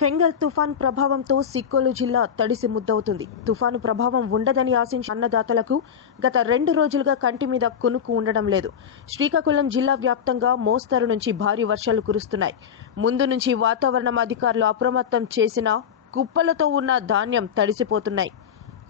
Fengal తుఫాన్ ప్రభావంతో సిక్కోలు జిల్లా తడిసి ముద్దవుతుంది. తుఫాను ప్రభావం ఉండదని ఆశించిన అన్నదాతలకు గత రెండు రోజులుగా కంటి మీద కునుకు ఉండడం లేదు. శ్రీకాకుళం జిల్లా వ్యాప్తంగా మోస్తరు నుంచి భారీ వర్షాలు కురుస్తున్నాయి. ముందు నుంచి వాతావరణం అధికారులు అప్రమత్తం చేసిన కుప్పలతో ఉన్న ధాన్యం తడిసిపోతున్నాయి.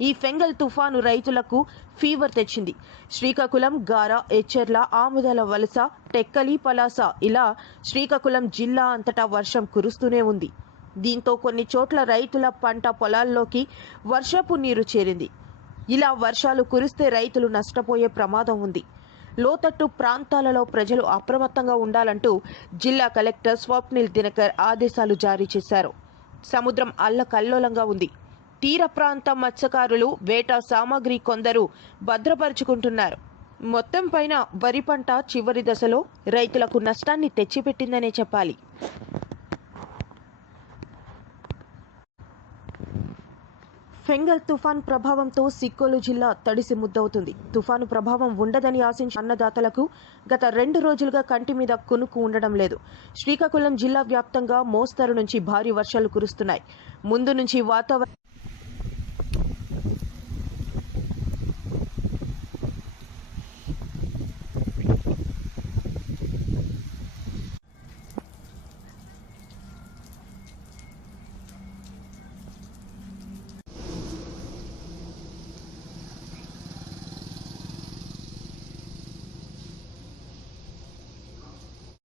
ఈ ఫెంగల్ తుఫాను రైతులకు ఫీవర్ తెచ్చింది. శ్రీకాకుళం గార ఎచ్చెర్ల ఆముదాల వలస టెక్కలి పలాస ఇలా శ్రీకాకుళం జిల్లా అంతటా వర్షం కురుస్తూనే ఉంది. దీంతో కొన్ని చోట్ల రైతుల పంట పొలాల్లోకి వర్షపు నీరు చేరింది. ఇలా వర్షాలు కురిస్తే రైతులు నష్టపోయే ప్రమాదం ఉంది. లోతట్టు ప్రాంతాలలో ప్రజలు అప్రమత్తంగా ఉండాలంటూ జిల్లా కలెక్టర్ స్వప్నిల్ దినకర్ ఆదేశాలు జారీ చేశారు. సముద్రం అల్లకల్లోలంగా ఉంది. తీర ప్రాంత మత్స్యకారులు వేట సామాగ్రి కొందరు భద్రపరుచుకుంటున్నారు. మొత్తం పైన వరి పంట చివరి దశలో రైతులకు నష్టాన్ని తెచ్చిపెట్టిందనే చెప్పాలి. ఫెంగల్ తుఫాన్ ప్రభావంతో సిక్కోలు జిల్లా తడిసి ముద్దవుతుంది. తుఫాను ప్రభావం ఉండదని ఆశించిన అన్నదాతలకు గత రెండు రోజులుగా కంటి మీద కునుకు ఉండడం లేదు. శ్రీకాకుళం జిల్లా వ్యాప్తంగా మోస్తరు నుంచి భారీ వర్షాలు కురుస్తున్నాయి. ముందు నుంచి వాతావరణం